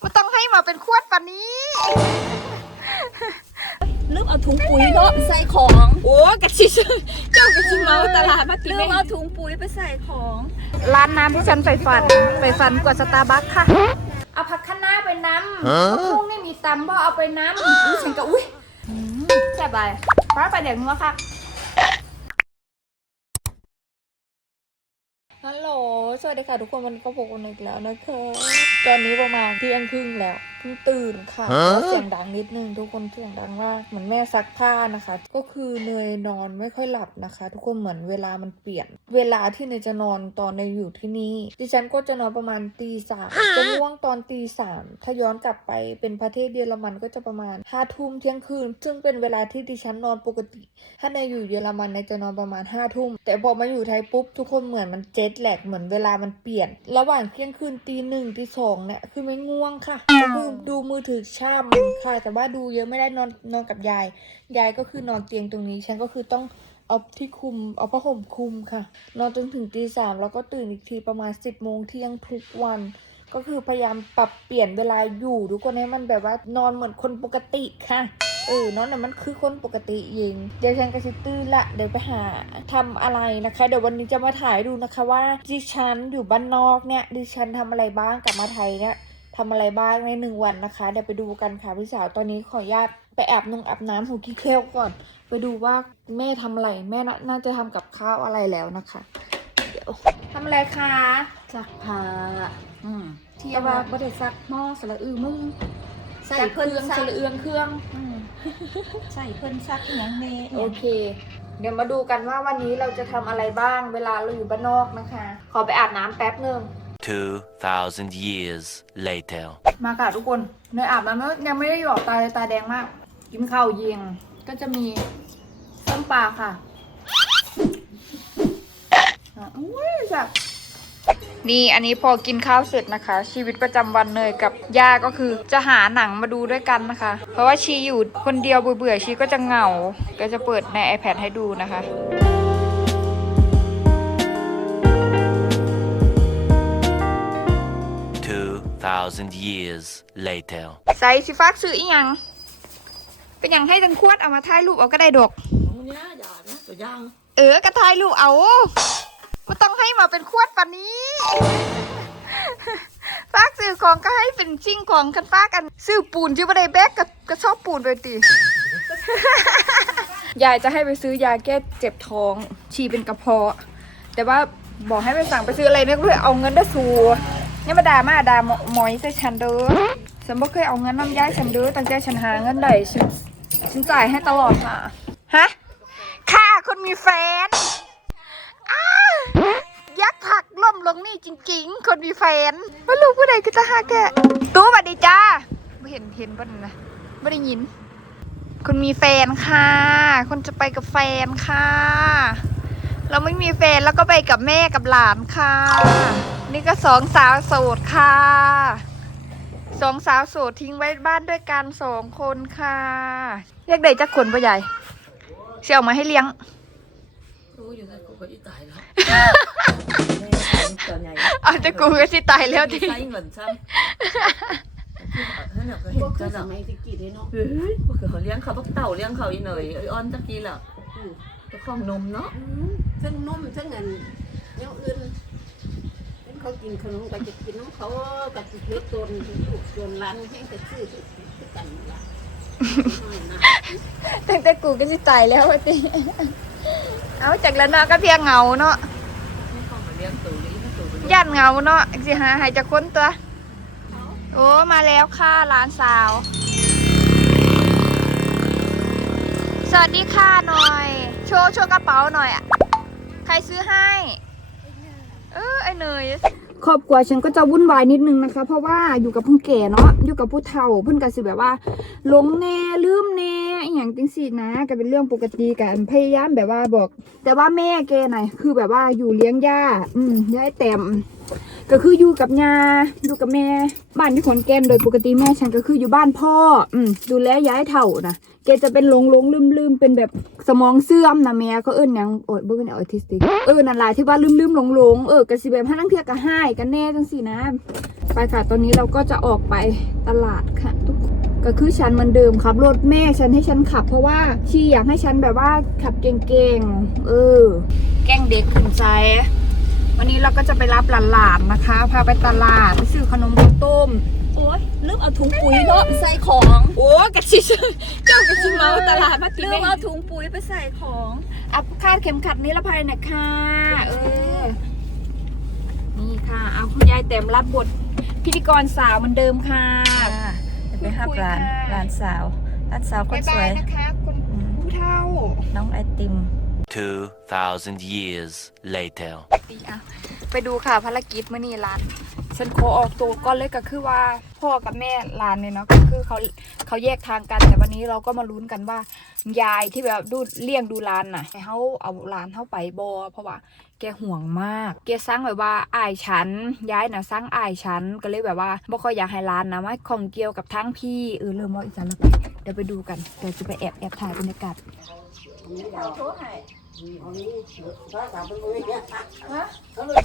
ไม่ต้องให้มาเป็นขวดปานนี้ ลืมเอาถุงปุ๋ยเนาะใส่ของ โอ้กะชิเชยเจ้ากะชิเมาตลาดมากินลืได้มเอาถุงปุ๋ยไปใส่ของ ร้านน้ำที่ฉันไปฝัน ไปฝันกว่าสตาร์บัคค่ะ เอาผักคะน้าไปน้ำกุ้งนี่มีตำบ่เอาไปน้ำอุ้ยฉันก็อุ้ยแซ่บไปเพราะไปเด็กนัวค่ะ ลโหล สวัสดีค่ะทุกคนมันก็พบกันอีกแล้วนะคะ ตอนนี้ประมาณเที่ยงครึ่งแล้ว ตื่นค่ะฮะแล้วเสียงดังนิดนึงทุกคนเสียงดังมากเหมือนแม่ซักผ้านะคะ ก็คือเนยนอนไม่ค่อยหลับนะคะ ทุกคนเหมือนเวลามันเปลี่ยน เวลาที่เนยจะนอนตอนเนยอยู่ที่นี่ดิฉันก็จะนอนประมาณตีสามจะง่วงตอนตีสามถ้าย้อนกลับไปเป็นประเทศเยอรมันก็จะประมาณห้าทุ่มเที่ยงคืน ซึ่งเป็นเวลาที่ดิฉันนอนปกติ ถ้าในอยู่เยอรมันในจะนอนประมาณห้าทุ่มแต่พอมาอยู่ไทยปุ๊บทุกคนเหมือนมันเจ็ตแลกเหมือนเวลามันเปลี่ยน ระหว่างเที่ยงคืนตีหนึ่งตีสองเนี่ยคือไม่ง่วงค่ะก็คือดูมือถือช่ำค่ะ แต่ว่าดูเยอะไม่ได้นอนนอนกับยาย ยายก็คือนอนเตียงตรงนี้ ฉันก็คือต้องเอาที่คลุม เอาผ้าห่มคลุมค่ะ นอนจนถึงตีสามแล้วก็ตื่นอีกทีประมาณสิบโมงเที่ยงทุกวัน ก็คือพยายามปรับเปลี่ยนเวลาอยู่ทุกคนให้มันแบบว่านอนเหมือนคนปกติค่ะเออเนาะแต่มันคือคนปกติเอง เดี๋ยวฉันก็สิตื้นละ เดี๋ยวไปหาทำอะไรนะคะ เดี๋ยววันนี้จะมาถ่ายดูนะคะว่าดิฉันอยู่บ้านนอกเนี่ย ดิฉันทำอะไรบ้างกลับมาไทยเนี่ย ทำอะไรบ้างในหนึ่งวันนะคะ เดี๋ยวไปดูกันค่ะพี่สาวตอนนี้ขออนุญาตไปอาบนงอาบน้ำหูขี้เคี้ยวก่อน ไปดูว่าแม่ทำอะไร แม่น่าน่าจะทำกับข้าวอะไรแล้วนะคะ เดี๋ยวทำอะไรคะซักผ้าอืมเที่ยวว่าบ่ได้ซักหม้อสละอือมึงใส่ซักเคเพิ่นรื่องซัสกละเอืองเครื่องอืมใส่เพิ่นซักอหย่างนี้โอเคเดี๋ยวมาดูกันว่าวันนี้เราจะทำอะไรบ้างเวลาเราอยู่บ้านนอกนะคะ ขอไปอาบน้ำแป๊บหนึ่ง 2,000 years later. มาค่ะทุกคนเนยอาบน้ำแล้วยังไม่ได้หยอกตาเลยตาแดงมาก กินข้าวเย็นก็จะมีส้มปลาค่ะอะอุ้ยจับนี่อันนี้พอกินข้าวเสร็จนะคะ ชีวิตประจำวันเนยกับย่าก็คือจะหาหนังมาดูด้วยกันนะคะ เพราะว่าชีอยู่คนเดียวเบื่อๆชีก็จะเหงา ก็จะเปิดใน iPad ให้ดูนะคะ 2,000 years later. ใส่สิฟักซื้ออีหยัง เป็นหยังให้ตังควดเอามาถ่ายรูปเอาก็ได้ดอกเนี่ยอย่านะตัวย่างเออกระถ่ายรูปเอาไม่ต้องให้มาเป็นควดปานนี้ฟากซื้อของก็ให้เป็นชิ่งของกันฟากกันซื้อปูนที่บ่ได้แบกกับกระชอบปูนโดยตี ยายจะให้ไปซื้อยาแก้เจ็บท้อง ฉี่เป็นกระเพาะ แต่ว่าบอกให้ไปสั่งไปซื้ออะไรเนี่ยเพื่อเอาเงินได้สูเนี่ยมาด่ามาด่าหมอยใส่ฉันเด้อฉันบ่เคยเอาเงินน้ำยายฉันเด้อตั้งใจฉันหาเงินได้ฉันฉันจ่ายให้ตลอดค่ะฮะค่ะคนมีแฟนอ้ายักษ์ผักล่มลงนี่จริงๆ คนมีแฟนไม่รู้ผู้ใดก็จะหาแกตู้บัดดีจ้าไม่เห็นเห็นป่ะนะไม่ได้ยิน คุณมีแฟนค่ะคุณจะไปกับแฟนค่ะ เราไม่มีแฟนแล้วก็ไปกับแม่กับหลานค่ะ นี่ก็สองสาวโสดค่ะ สองสาวโสดทิ้งไว้บ้านด้วยกันสองคนค่ะเรียกเด็กจักคนปะใหญ่เสี่ยวมาให้เลี้ยง รู้อยู่นะกูก็อีตายแล้วตัวใหญ่เอาจะกูก็สิตายแล้วทีใส่เงินซ้ำให้หนักก็เห็นก็คืกัอนสอะมัยตะกี้ได้เนาะเฮ้ยก็คือเขาเลี้ยงเขาบักเต่าเลี้ยงเขาอีเหนยไอออนตะกี้ล่ะเจ้าของนมเนาะซึ่งนมซึ่งเงินอย่างอื่น เขากินขนมก็จะกินน้ำเขาก็จะเลือตัวลูกส่วนร้านแห้งแต่ซื้อคือกันละน้อยนะตั้งแต่กูก็สิตายแล้วทีเอาจากแล้วเนาะก็เพียงเงาเนาะให้เขามาเลี้ยงตัวนี้ให้ตัวมันย่านเงาเนาะสิหาใหายจากคนตัว โอ้มาแล้วค่ะหลานสาว สวัสดีค่ะหน่อย โชว์โชว์กระเป๋าหน่อยอะใครซื้อให้ เออไอเนยครอบครัวฉันก็จะวุ่นวายนิดนึงนะคะ เพราะว่าอยู่กับผู้แก่เนาะอยู่กับผู้เฒ่าเพิ่นก็สิแบบว่าหลงแน่ลืมแน่ อหย่างจังสินะก็เป็นเรื่องปกติกันพยายามแบบว่าบอก แต่ว่าแม่แกน่ะคือแบบว่าอยู่เลี้ยงย่า อืมย่าไอ้แต้มก็คืออยู่กับยาอยู่กับแม่ บ้านที่ขอนแก่นโดยปกติแม่ฉันก็คืออยู่บ้านพ่อ อืมดูแลย้ายเถ่านะแกจะเป็นหลงหลงลืมลืมเป็นแบบสมองเสื่อมนะแม่ก็เอิ้นยังโอ้ยเบิ่งเป็นออทิสติกเออนั่นแหละที่ว่าลืมลืมหลงหลงเออก็สิแบบให้ทั้งเทียก็ให้กันแน่จังสินะ ไปค่ะตอนนี้เราก็จะออกไปตลาดค่ะทุกคน ก็คือฉันเหมือนเดิมครับรถแม่ฉันให้ฉันขับ เพราะว่าชีอยากให้ฉันแบบว่าขับเก่งๆเออ แกล้งเด็กขึ้นใจ วันนี้เราก็จะไปรับหลานๆนะคะ พาไปตลาดไปซื้อขนมข้าวต้มโอ้ยลืมเอาถุงปุ๋ยเนาะใส่ของ โอ้กะชิเจ้ากะชิเมาตลาดมาติลืแม่มเอาถุงปุ๋ยไปใส่ของอัพคาดเข็มขัดนิรภัยหนะคะเออนี่ค่ะ เอาคุณยายเต็มรับบทพิธีกรสาวเหมือนเดิมค่ะ จะไปหับร้านคุยค่ะร้านสาวร้านสาวคนบ๊ายสบาวยยนะคะคุณผู้เฒ่า น้องไอติม 2,000 years later. ดีอะไปดูค่ะภารกิจมื่อนี้ร้านฉันขอออกตัวก่อนเลยก็คือว่าพ่อกับแม่ร้านเนี่ยเนาะก็คือเขาเขาแยกทางกันแต่วันนี้เราก็มาลุ้นกันว่ายายที่แบบดูเลี้ยงดูร้านน่ะให้เขาเอาร้านเข้าไปบอเพราะว่า แกห่วงมาก แกสร้างแบบว่าอายฉันย้ายนะสร้างอายฉันก็เลยแบบว่าบ่ค่อยอยากให้ร้านนะมาของเกี่ยวกับทั้งพี่เออเริ่มว่าอีสานแล้วไปเดี๋ยวไปดูกันเดี๋ยวจะไปแอบแอบถ่ายบรรยากาศ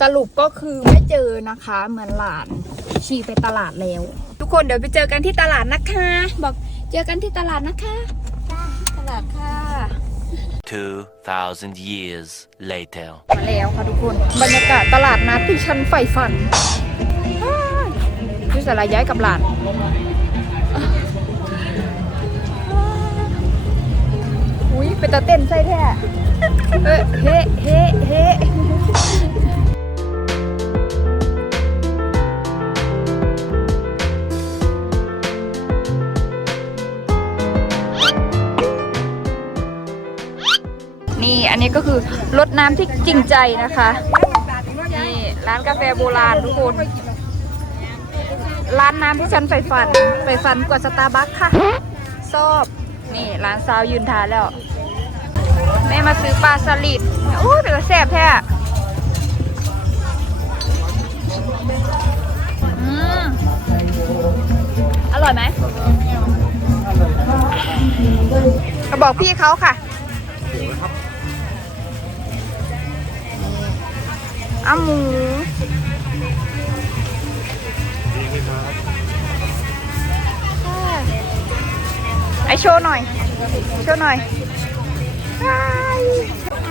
สรุปก็คือไม่เจอนะคะ เหมือนหลานชีไปตลาดแล้ว ทุกคนเดี๋ยวไปเจอกันที่ตลาดนะคะ บอกเจอกันที่ตลาดนะคะตลาดค่ะ 2,000 years later. มาแล้วค่ะทุกคน บรรยากาศตลาดนัดที่ฉันใฝ่ฝันยูสาระย้ายกับหลานอุ้ยเป็นตาเต้นใช่แท้เฮ้เฮ้เฮ้ นี่อันนี้ก็คือรถน้ำที่จริงใจนะคะนี่ร้านกาแฟโบราณทุกคน ร้านน้ำที่ฉันใฝ่ฝันใฝ่ฝันกว่าสตาร์บัคค่ะชอบนี่ร้านซาวยืนทานแล้วแม่มาซื้อปลาสลิดอู้เดี๋ยวแซ่บแท้อืมอร่อยไหมก็บอกพี่เขาค่ะ อาหมูไอโชว์หน่อย โชว์หน่อยอ้าย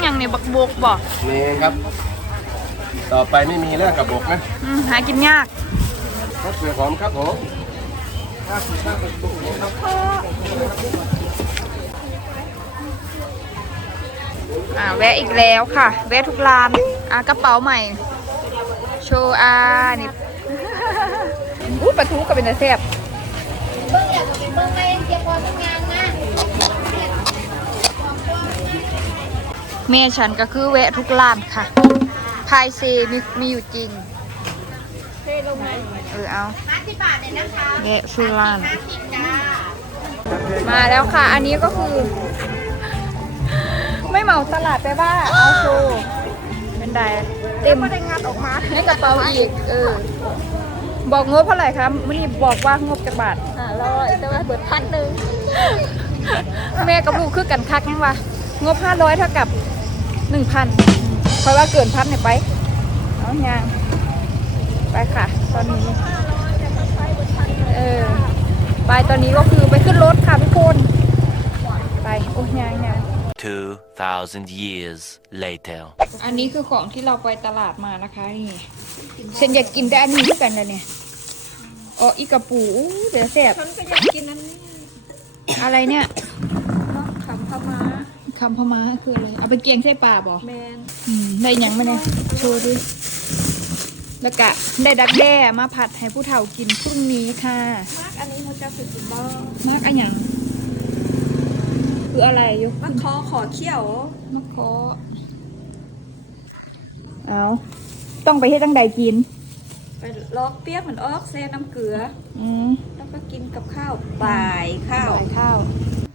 อย่างนี้บักบกบอกมีครับ ต่อไปไม่มีแล้วกับบกนะอืมหากินยากครับเปลือกหอมครับผม อ่าแวะอีกแล้วค่ะ แวะทุกร้านอ่ากระเป๋าใหม่ โชว์อานี่อู้ปลาทูก็เป็นแต่แซ่บแม่ฉันก็คือแวะทุกร้านค่ะพายเซมีมีอยู่จริงเออเอาแวะทุกร้าน มาแล้วค่ะ อันนี้ก็คือ ไม่เหมาตลาดไปว่าเอาโชว์เป็นไดเต็มได้งานออกมาในกระเป๋าอีก เออ บอกงบเท่าไหร่ครับมื่อนี้บอกว่างบจากบาทห้าร้อยแต่ว่าเปิดพันหนึ่งแม่กับลูกคือกันคักยังวะงบห้าร้อยเท่ากับหนึ่งพันเพราะว่าเกินพันเนี่ยไปเอายังไปค่ะ ตอนนี้เออไปตอนนี้ก็คือไปขึ้นรถค่ะทุกคนไปโอ้ยยังยัง 2,000 years later. อันนี้คือของที่เราไปตลาดมานะคะนี่ฉันอยากกินแต่อันนี้ด้วยกันเลยเนี่ยอ๋ออีกระปูอู้เดี๋ยวแสบฉันก็อยากกินอันนี้อะไรเนี่ยน้องขำพม่าคำพม่าคืออะไรเอาไปเกียงใส่ปลาบอแมนอืมได้หยังมาเนี่ยโชว์ดิแล้วก็ได้ดักแด้มาผัดให้ผู้เฒ่ากินพรุ่งนี้ค่ะมากอันนี้เขาจะฝึกกินบ้างมากอะหยัง คืออะไรยกมะคอขอเขี้ยวมะเคาะเอาต้องไปให้ตั้งใดกิน ไปลอกเปียกเหมือนออกเซน้ำเกลือ อืมแล้วก็กินกับข้าวบ่ายข้าวใส่ข้าว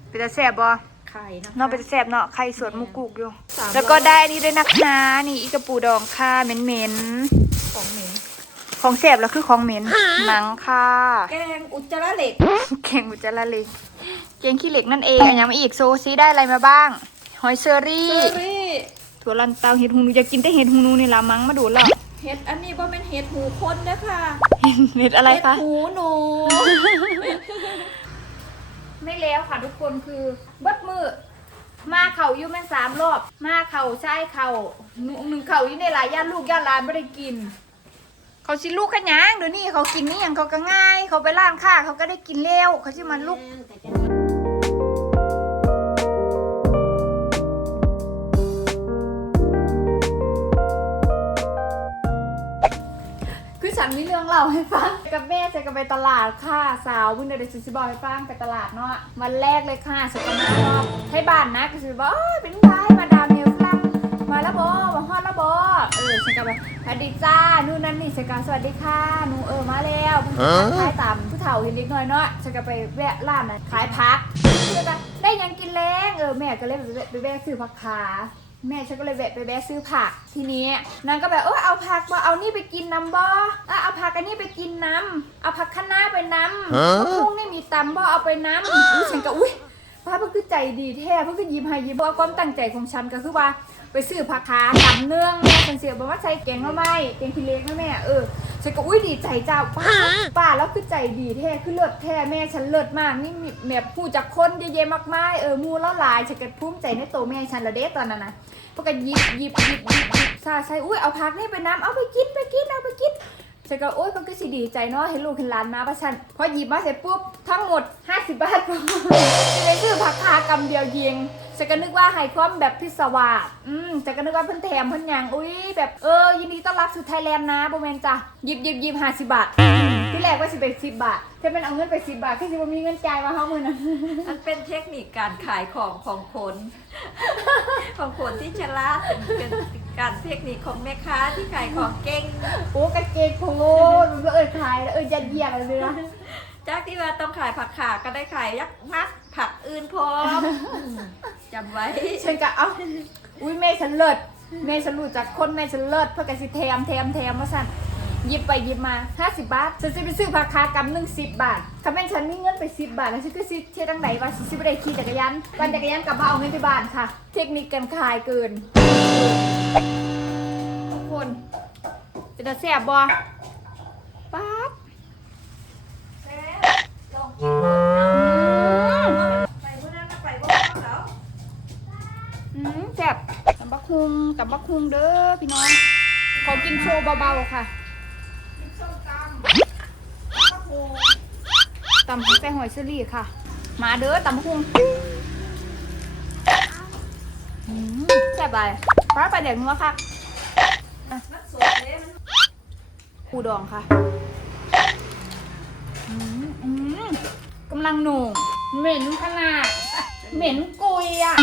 เป็นตาแสบบ่ไข่นะเนาะเป็นตาแสบเนาะไข่สวนมุกกุกอยู่ แล้วก็ได้นี่ด้วยนะคะนี่อีกระปูดองค่ะเหม็นเหม็นของเหม็นๆของแสบแล้วคือของเหม็นหนังค่ะ แกงอุจจาระเหล็กเก่งอุจจาระเหล็ก เก่งขี้เหล็กนั่นเองอันยังมาอีกโซซีได้อะไรมาบ้าง หอยเชอรี่เชอรี่ถั่วลันเตาเห็ดหูหนูอยากกินแต่เห็ดหูหนูนี่ละมั้งมาดูแล้วเเห็ดอันนี้บ่เป็นเห็ดหูคนเด้อค่ะเม็ดอะไรคะเห็ดหูหนู ไม่แล้วค่ะทุกคนคือเบิดมือมาเข่าอยู่แม่นสามรอบ มาเข่าใช่เข่าหนึ่งหนึ่งเข่าอยู่ในหลายย่านลูกย่านหลานไม่ได้กิน เขาสิลูกขะหยังเดี๋ยวนี้เขากินนี่อย่างเขาก็ง่าย เขาไปร้านค้าเขาก็ได้กินเร็วเขาสิมันลูก มีเรื่องเล่าให้ฟังกับแม่จะกันไปตลาดค่ะสาวเพิ่งเดี๋ยวจะสิบอกให้ฟังไปตลาดเนาะวันแรกเลยค่ะสกมารอบให้บ้านนะก็สิบอกเอ้ยเป็นไงมาดามเมลฟลังมาแล้วบอมาฮอดแล้วบอเออฉันก็แบบสวัสดีจ้านู่นนั่นนี่ฉันก็สวัสดีค่ะหนูเออมาแล้วเพิ่งขายตามผู้เฒ่าเห็นเด็กน้อยเนาะฉันก็ไปแวะร้านน่ะขายผักเพื่อจะได้หยังกินแรงเออแม่ก็เลยไปแวะซื้อผักขา แม่ฉันก็เลยแวะไปแวะซื้อผัก ทีนี้นางก็แบบเออเอาผักบ่เอานี่ไปกินน้ำบ่เออเอาผักอันนี้ไปกินน้ำเอาผักคะน้าไปน้ำมะม่วงนี่มีตำบ่เอาไปน้ำอุ้ยฉันก็อุ้ยป้าเพิ่นคือใจดีแท้เพิ่นคือยิ้มให้ยิ้มบ่ความตั้งใจของฉันก็คือว่า ไปซื้อผักขาตำเนื่องแม่ฉันเสียบอกว่าใส่แกงหน่อไม้แกงขี้เล็กนะแม่เออฉันก็อุ้ยดีใจจ้าป้าป้าแล้วคือใจดีแท้คือเลิศแท้แม่ฉันเลิศมากนี่แบบผู้จักคนเยอะแยมากมายเออมูแล้วลายฉันก็ภูมิใจในตัวแม่ฉันละเด้ตอนนั้นนะพวกกันหยิบหยิบหยิบหยิบยิบซาใส่อุ้ยเอาผักนี่ไปน้ำเอาไปกินไปกินเอาไปกินฉันก็โอ๊ยมันก็สิดีใจเนาะเห็นลูกเห็นหลานมาประชันพอหยิบมาเสร็จปุ๊บทั้งหมด 50 บาทไปซื้อผักคากำเดียวยิง ฉันก็นึกว่าให้ความแบบพิศวาสอืมฉันก็นึกว่าเพิ่นแถมเพิ่นหยังอุ้ยแบบเออยินดีต้อนรับสู่ไทยแลนด์นะโบแมนจ้ะหยิบหยิบหยิบห้าสิบบาทที่แรกว่าสิเป็นสิบบาทแค่เป็นเอาเงินไปสิบบาทแค่สิบ่มีเงินจ่ายมาเฮามื้อนั้นมันเป็นเทคนิคการขายของของคนของคนที่ฉลาดเป็นการเทคนิคของแม่ค้าที่ขายของเก่งโอ้กางเกงโพดมันก็เออขายแล้วเออยัดเยียดอะไรเลยนะจากที่ว่าต้องขายผักขาก็ได้ขายยักมักผักอื่นพร้อม จำไว้ ฉันก็เอ้าอุ้ยแม่ฉันเลิศแม่ฉันรู้จักคนแม่ฉันเลิศเพื่อกสิแถมแถมแถมมาสั่นหยิบไปหยิบมา50บาทฉันจะไปซื้อผักคากำหนึ่งสิบบาทถ้าแม่นฉันมีเงินไป10บาทแล้วฉันก็ซื้อเที่ยวตั้งไหนว่าฉันซื้อไปได้ขี่จักรยานปั่นจักรยานกลับมาเอาเงินที่บ้านค่ะ เทคนิคการขายเกินทุกคนจะได้แซ่บบ่ป๊าบอืมแซ่บตำบัก คุงตำบักคุงเด้อพี่น้อง ขอกินโชว์เบาๆค่ะตำใส่หอยเชอรี่ค่ะ มาเด้อตำบักคุงแซ่บไปปลาปลาแดกนัวค่ะปูดองค่ะกำลังหนุ่มเหม็นขนาด เหม็นกุยอะ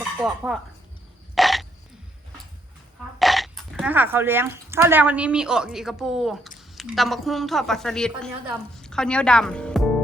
บักกอกพ่อ นะคะเขาวเลี้ยงข้าวแรงวันนี้มีอกอีกกระปูตำบักหุ่งทอดปลาสลิดข้าวเหนียวดำ ข้าวเหนียวดำ